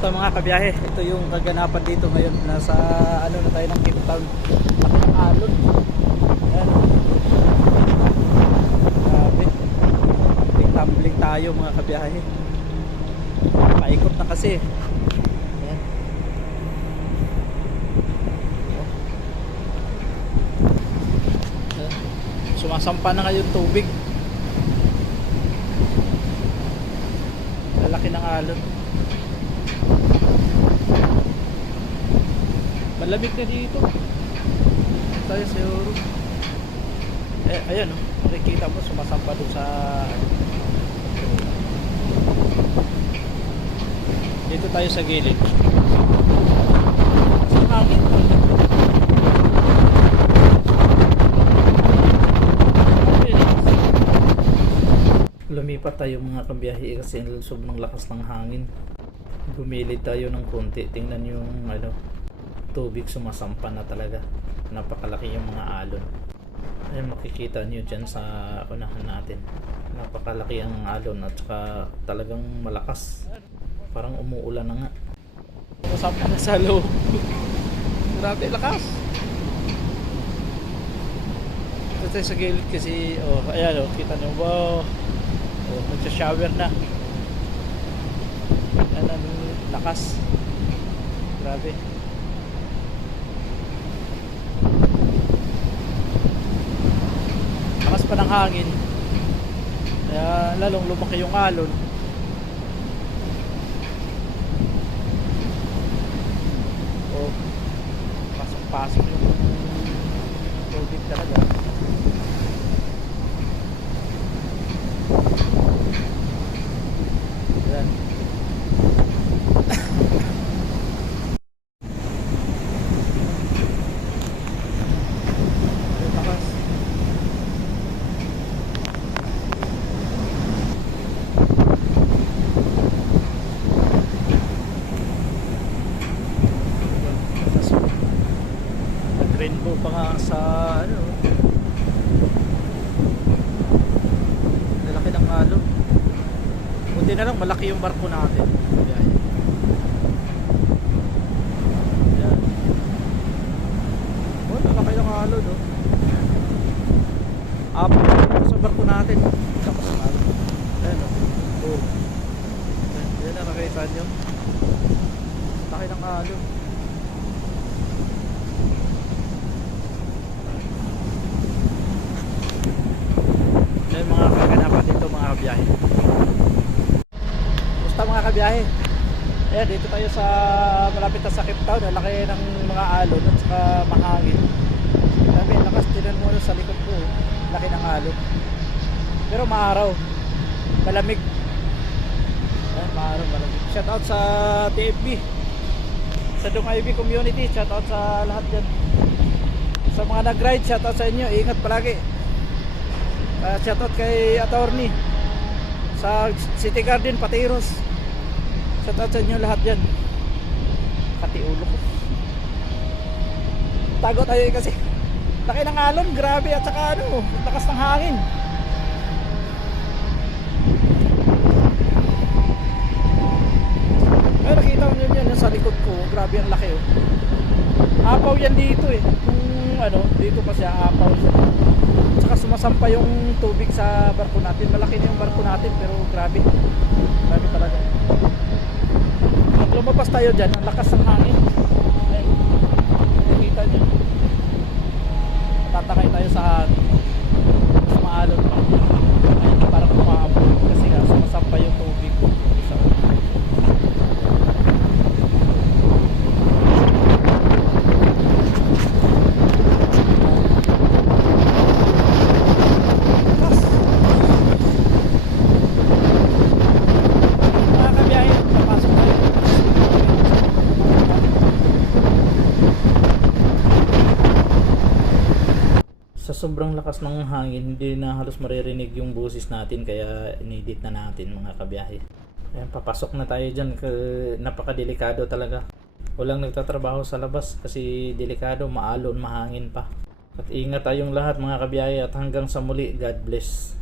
Basta mga kabiyahe, ito yung kaganapan dito ngayon. Nasa ano na tayo ng Cape Town. Laki ng alon. Ayan. Grabe. Tumbling tayo mga kabiyahe. Paikot na kasi. Ayan. Ayan. Sumasampa na ngayon tubig. Lalaki ng alon. Malamig na dito. Tayo sa Euro. Eh, ayan oh. Makikita mo sumasampa doon sa Dito tayo sa gilid. Sa hangin. Lumipat tayo mga kabiyahe kasi sobrang lakas ng hangin. Gumilid tayo ng konti. Tingnan yung ano, tubig sumasampa na talaga. Napakalaki yung mga alon. Ayun makikita nyo dyan sa unahan natin. Napakalaki ang alon at saka talagang malakas. Parang umuulan na nga. Sumasampa na sa loob. Grabe lakas. Ito tayo sa gilid kasi, oh, ayan oh, kita nyo, wow. Oh, nagsha-shower na. Yan ang lakas. Grabe. Pa ng hangin. Kaya lalong lumaki yung alon. Oh, pasok-pasok yung tubig talaga. Yan. Ay, lakas. Tapos, Nag-rainbow pa nga sa ano. Lalaki ng alon. Buti na lang malaki yung barko natin. Yan. Yan. Oh, lalaki ng alon, no? Apat barko natin. Tapos ng alon. Ayan, no? Oh. Yan, yan na nakita nyo. Laki ng alon. Yan yung mga kaganapan dito mga kabiyahe. Basta mga kabiyahe. Ayan, dito tayo sa malapit na sa Cape Town. Ang laki ng mga alon at saka mahangin. Sabi, lakas tinan mo sa likod ko. oh. Laki ng alon. Pero maaraw. Malamig. Ayan, maaraw, malamig. Shout out sa TFB. Sa Dung IB community. Shout out sa lahat dyan. Sa mga nag-ride, shout out sa inyo. Ingat palagi. Uh, shout out kay attorney sa City Garden Patiros. Shout out sa inyo lahat diyan. Kati ulo ko. Tago tayo eh kasi. Laki ng alon, grabe at saka ano, lakas ng hangin. Ay, nakita mo yun yan, sa likod ko. Grabe ang laki oh. Apaw yan dito eh. Kung ano, dito pa siya, apaw siya. Tsaka sumasampa yung tubig sa barko natin. Malaki na yung barko natin pero grabe. Grabe talaga. Pag lumabas tayo dyan, ang lakas ng hangin. Nakikita nyo. Tatakay tayo sa sa maalon pa. Ayun, parang kumabot. Kasi nga, sumasampa yung tubig. Sa Lakas. Mga kabiyahe, papasok tayo. Sa sobrang lakas ng hangin, hindi na halos maririnig yung boses natin kaya inedit na natin mga kabiyahe. Ayan, papasok na tayo dyan. Napakadelikado talaga. Walang nagtatrabaho sa labas kasi delikado, maalon, mahangin pa. At ingat tayong lahat mga kabiyahe at hanggang sa muli, God bless.